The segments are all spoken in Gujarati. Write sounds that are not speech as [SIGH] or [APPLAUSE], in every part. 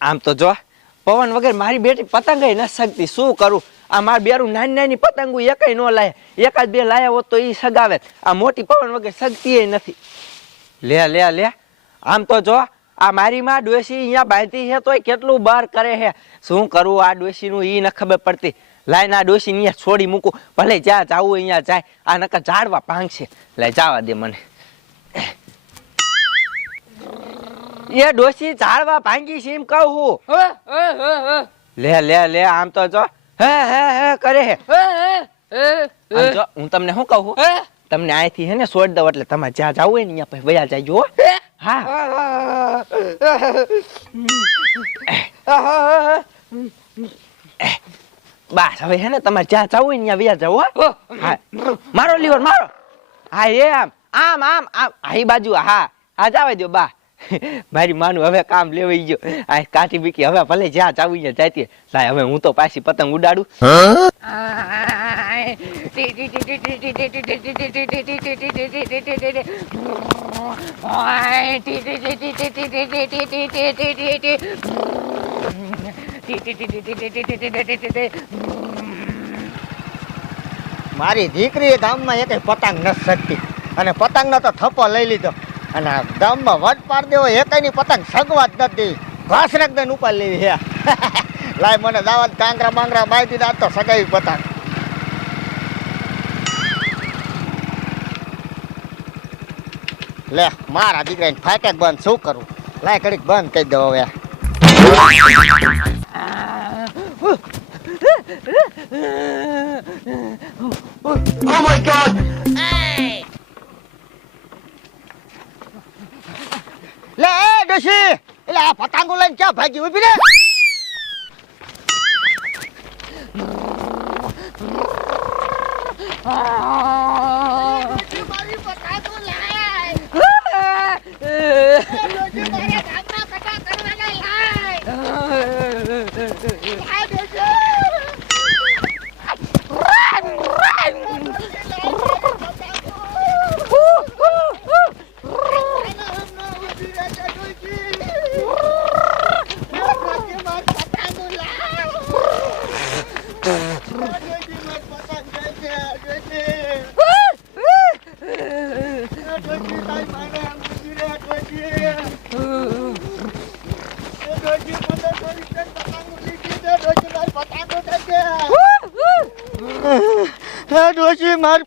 આમ તો જો, પવન વગર મારી બેટી પતંગ ન શકતી, શું કરું? આ મારી બેરું નાની નાની પતંગો એક ન લાય. એકાદ બે લાયા હોત તો એ સગાવે. આ મોટી પવન વગર સગતી નથી. લે લે લે. આમ તો જો આ મારી માં ડોસી અહીંયા બાંધી છે તોય કેટલું બાર કરે છે? શું કરવું આ ડોસીનું ઈ ન ખબર પડતી. લાઈન આ ડોસી અહીંયા છોડી મૂકું. ભલે જ્યાં જાવું અહીંયા જાય. આ નકર ઝાડવા પાંગશે લે જવા દે મને. એ ડોસી ઝાડવા ભાંગી છે એમ કહું હું. લે લે લે આમ તો જો. હે હે હે કરે હે હું તમને શું કહું? તમને અહીંથી હે ને છોડ દઉં એટલે તમારે જ્યાં જવું હોય ને અહીંયા પછી વયા જાય હો. હા બસ હવે હે ને તમારે જ્યાં જવું હોય ત્યાં વયા જાવ હા. મારો લીવર મારો. હા એ આમ આમ આમ આમ. આ ઈ બાજુ હા. હા જાવે દો બા. મારી માનું હવે કામ લેવાઈ ગયો. આ કાઠી બીકી હવે ભલે જ્યાં જાવું ત્યાં જાતી લાય હવે હું તો પાછી પતંગ ઉડાડું. મારી દીકરી ગામમાં એક પતંગ ન શકતી અને પતંગનો તો થપ્પો લઈ લીધો. અને ગામમાં વટ પાડ દેવો એકની પતંગ સગવા જ નથી ઘાસ રાખને ઉપર લેવી હે. [LAUGHS] લાય મને દાવત કાંગરા બાંગરા બાય દીધા તો સગાવી પતંગ. લે મારા દીકરાને ફાટક બંધ શું કરું? લાય કડીક બંધ કહી દો હવે. લે એ ડોશી! એટલે આ પતંગો લઈને ક્યાં ભાગી ઊભી રે? ડોશી માર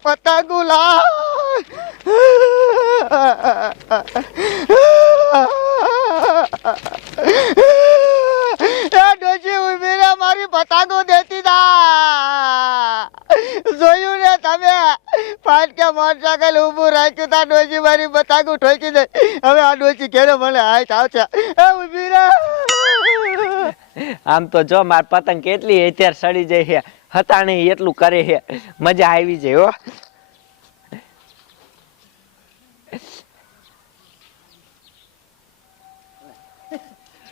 પતંગો લા ડોશી મારી પતંગો દેતી દા જોયું ને તમે? ફાટકે મોટરસાયકલ ઊભું રાખ્યું તા, ડોશી મારી પતંગો ઠોકી દે. હવે આ ડોશી ઘેરે મને હાથ આવશે. એ ઊભી આમ તો જો, માર પતંગ કેટલી અત્યારે સડી જઈ છે. હતા નહીં એટલું કરે છે. મજા આવી જાય હો.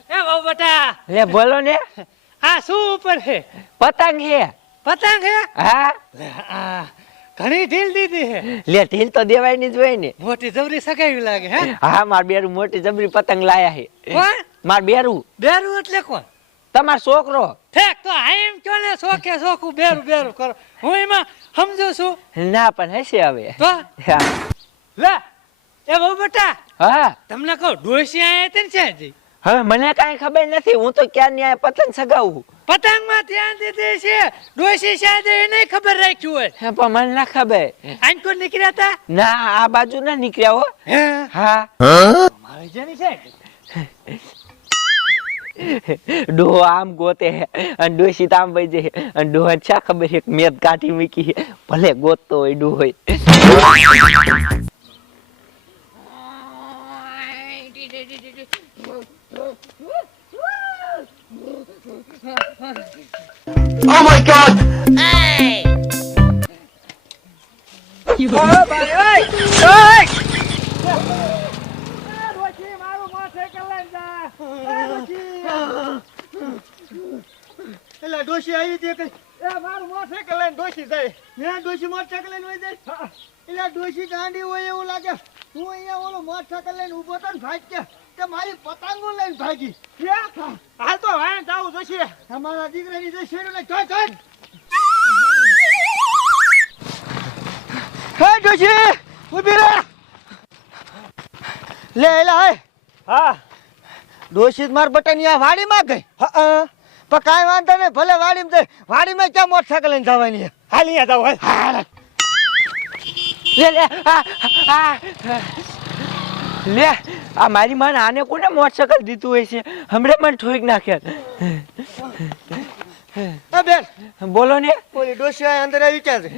એ બહુ બટા. લે બોલો ને. આ શું ઉપર છે? પતંગ છે. પતંગ છે? હા. આ ઘણી ઢીલ દીધી છે. લે ઢીલ તો દેવાયની જ હોય ને. મોટી જબરી સગાવી લાગે હે? હા માર બેરું મોટી જબરી પતંગ લાયા છે. કોણ? માર બેરું. બેરું એટલે કોણ? તમાર છોકરો? ઠેક તો આ કયો ને શોખે શોખું બેરું બેરું કરો? હું એમાં સમજુ છું. ના પણ હશે હવે. તો? લે એ બહુ બેટા. હા. તમને કહું ડોસી આયા તે ને છે હજી હવે મને કાંઈ ખબર નથી હું તો ક્યાં ન્યાય પતંગ સગાવું? પતંગમાં ધ્યાન દીધી છે. ડોસી શાયદ એને ખબર રાખ્યું હોય. હે, પણ મને ના ખબર. આંકો નીકળ્યા તા ના આ બાજુ ના નીકળ્યા હો. હા? હા. મારે જેની છે [LAUGHS] ડોહો આમ ગોતે અને તો આમ વહી જાય અને ડોહા છા ખબર એક મેદ કાઢી મૂકી ભલે ગોતતો હોય ડોહો એટલે ડોશી આવી તે કઈ એ મારું મોટરસાઇકલ લઈને ડોશી જાય. મેં ડોશી મોટરસાઇકલ લઈને વહી જાય. એટલે ડોસી ગાંડી હોય એવું લાગે. હું અહીંયા ઓલો મોટરસાઇકલ લઈને ઊભો તો ને ભાગ્ય કે મારી પતંગો લઈને ભાગી. હાલ તો વાય જાવું જોશી. અમારા દીકરાની જે શેડું ને ચોય ચોય હે ડોશી ઊભી રહે લે એલા હે. હા ડોશી માર બટનિયા વાડીમાં ગઈ. હા. પણ કાંઈ વાંધો નહીં ભલે વાડીમાં જાય વાડીમાં ક્યાં મોટરસાયકલ લઈને જવાની હાલી અહીંયા જાવ હાલ. લે લે આ, આ, લે આ મારી માને આને કોને મોટરસાયકલ દીધું હોય છે? હમણાં મને ઠોક નાખ્યા બેન. બોલો ને. બોલી ડોશી અંદર આવી ક્યાં છે?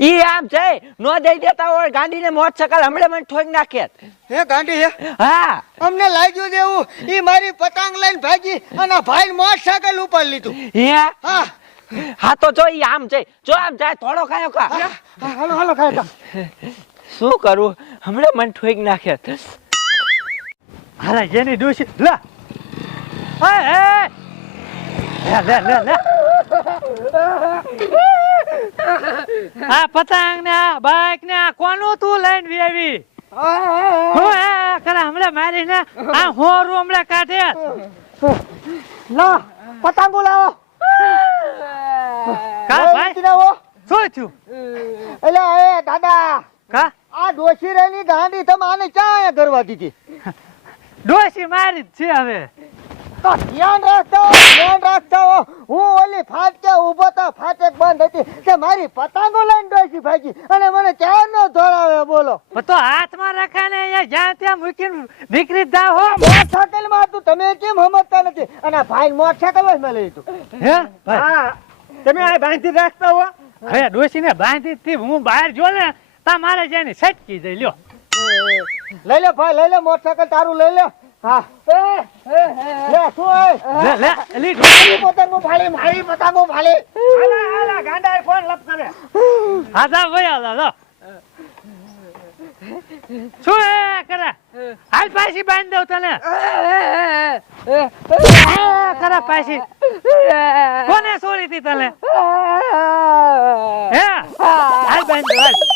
ઈ આમ છે. નો દઈ દેતા હોય ગાંડીને મોત સકાલ. હમણે મને ઠોક નાખ્યા હે ગાંડી હે? હા. અમને લાગ્યું દેવું ઈ મારી પતંગ લઈને ભાગી અને ભાઈ મોટરસાઇકલ ઉપર લીધું. હે હા. હા તો જો ઈ આમ છે. જો આમ જાય થોડો ખાયો કા હાલો હાલો ખાય. શું કરું? હમણાં મને ઠોક નાખ્યા હાલા જેની ડોશી લા. હે એ લે લે લે આ પતંગ ને આ બાઈક ને આ કોનું તું લઈને વેવી હું એ કરે હમણાં મારી ને આ હોરું હમણાં કાઢે? લા પતંગો લાવો. કા ભાઈ? લાવો. શું થયું? એટલે એ દાદા કા? આ ડોશી રેની ગાંડી તમે આને ક્યાં કરવા દીધી? ડોશી મારી જ છે હવે. તો ધ્યાન રાખતા હો, ધ્યાન રાખતા હો. હું ઓલી ફાટકે ઊભો તો ફાટક બંધ હતી કે મારી પતંગો લઈને ડોશી ભાગી અને મને ક્યાં નો ધોળાવે બોલો. તો હાથમાં રાખા ને અહીંયા જ્યાં ત્યાં મૂકીને દીકરી દા હો. મોટરસાયકલમાં હતું તમે કેમ સમજતા નથી? અને ભાઈ મોટરસાયકલ જ મેં લઈ તું હે હા તમે આ બાંધી રાખતા હો. હવે ડોશીને બાંધી હતી હું બહાર જો ને તા મારે જઈને સટકી દઈ લ્યો. લઈ લે ભાઈ લઈ લે મોટરસાયકલ તારું લઈ લે. હા. એ, એ, લે હોય લે લે. એલી મારી પતંગો ફાડી મારી પતંગો ફાડી આલા આલા ગાંડા ફોન લપ કરે. હા જા ભાઈ હાલ હાલ. શું એ કરે? હાલ પાછી બાંધી દઉં તને. કરે પાછી. કોને છોડી હતી તને? હે? હાલ બાંધી દઉં હાલ.